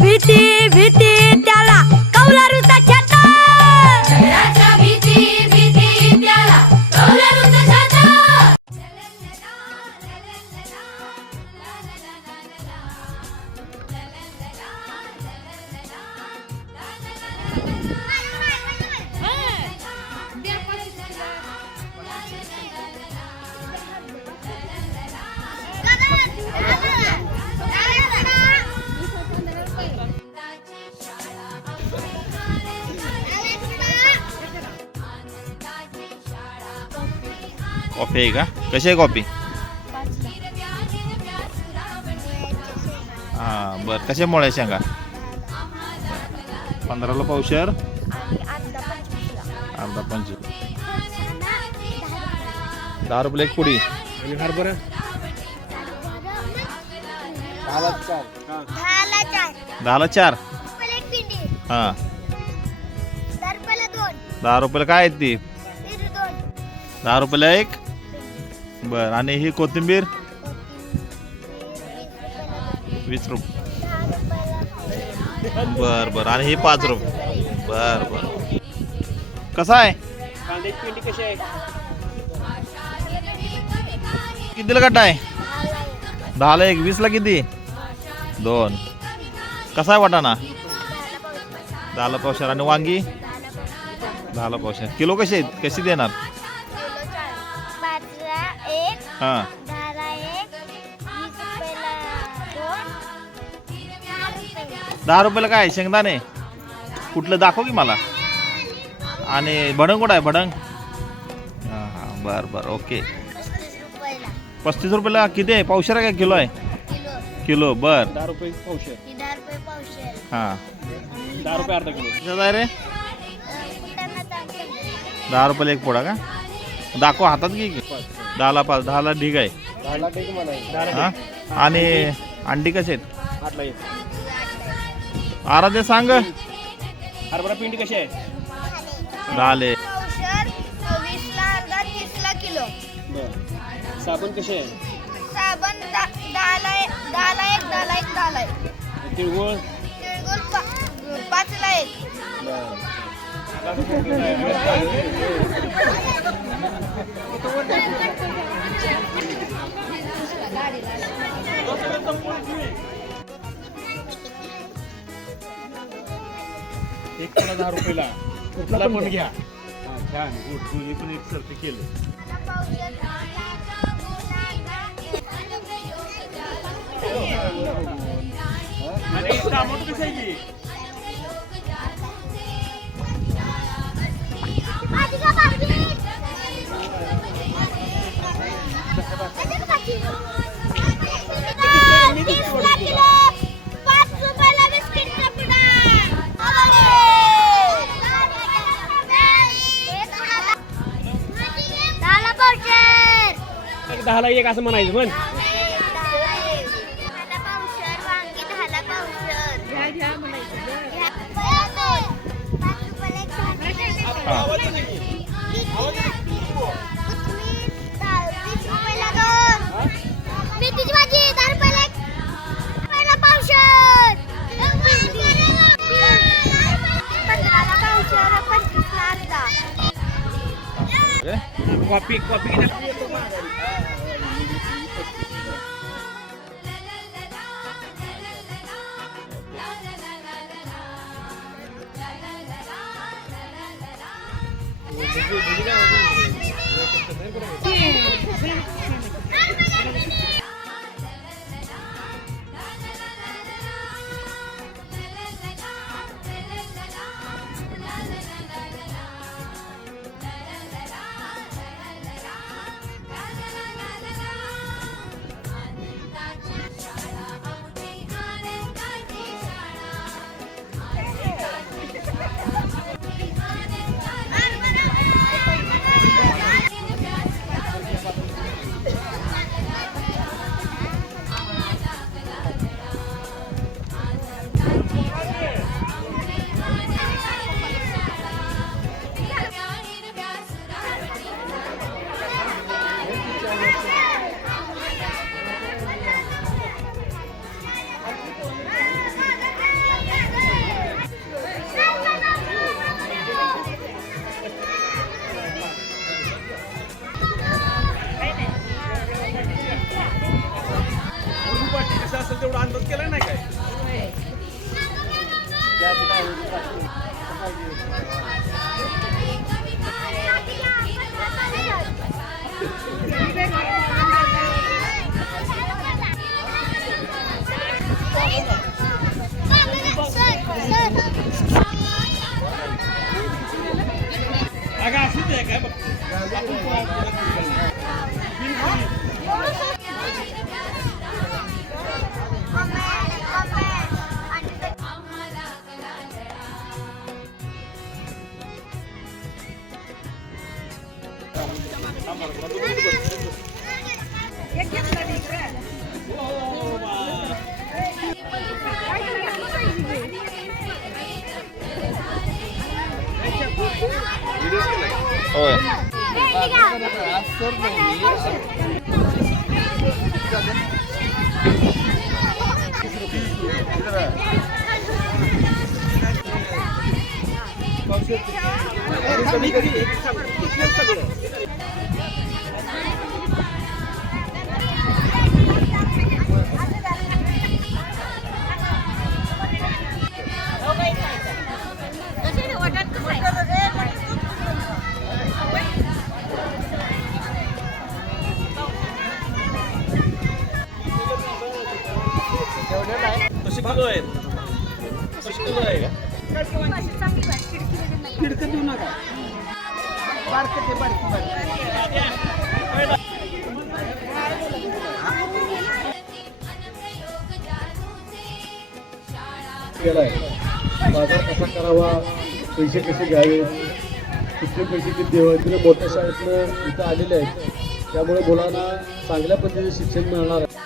भीती भीती त्याला कौलारूचा छाता. डराच्या भीती भीती त्याला कौलारूचा छाता. कॉफी आहे का? कशी आहे कॉफी? हां बरं. कशा मुळे शेंगा? 15ला पावशेर, अर्धा 25. 10 रुपये एक पुडी. आणि हरभरा 10ला 4. हां 10 रुपयाला काय आहे ती? 10 रुपयाला एक. बर. आणि ही कोथिंबीर 20 रुपये. बर बर. आणि ही 5 रुपये. बर बर. कसा आहे? कांद्याची पेंडी कशी आहे? कितीला गड्डा आहे? 10ला एक. 20ला किती? 2. कसा आहे वाटाणा? 10ला पावशेर. आणि वांगी 10ला पावशेर. किलो कशी आहेत? कशी देणार? हां 10 रुपयाला काय आहे? शेंगदाणे कुठलं दाखव की मला. आणि भडंग कुठं आहे? भडंग हां हां. बरं बरं ओके. 35 रुपयाला किती आहे? पावशेर आहे का किलो आहे? किलो. बर. 10 रुपये पावशेर. हां 10 रुपये अर्धा किलो. कशाचं आहे रे? 10 रुपयाला एक पोडा का? दाखव हातात घे की. 10ला 5. 10ला ढीग आहे. 10ला टेक म्हणा. हां. आणि अंडी कशी आहेत? 8ला एक. आराध्य सांग. हरभरा पेंडी कशी आहे? 10. किलो. बरं. साबण कशी आहे? साबण 10ला एक. तिळगुळ तिळगुळ 5ला एक. एक पुडा 10 रुपयाला. कुठला पण घ्या. छान गुड. दोन्ही पण एक सारखं केलं. आणि टमाटो कशी आहे की? एक 10ला एक असं म्हणायचं म्हण. मेथीची भाजी 10 रुपयाला एक. पावशेर. 15ला पावशेर. 25ला अर्धा. कॉफी किती? असेल तेवढा अंदाज केला नाही काय? अगं असंच आहे काय बघ. होय कशी किलो आहेत? कशी किलो आहे का? खिडकं देऊ नका. केलाय बाजार कसा करावा, पैसे कसे घ्यावे, कुठले पैसे किती द्यावे, मोठ्या शाळेतनं इथं आलेले आहेत. त्यामुळे मुलांना चांगल्या पद्धतीने शिक्षण मिळणार आहे.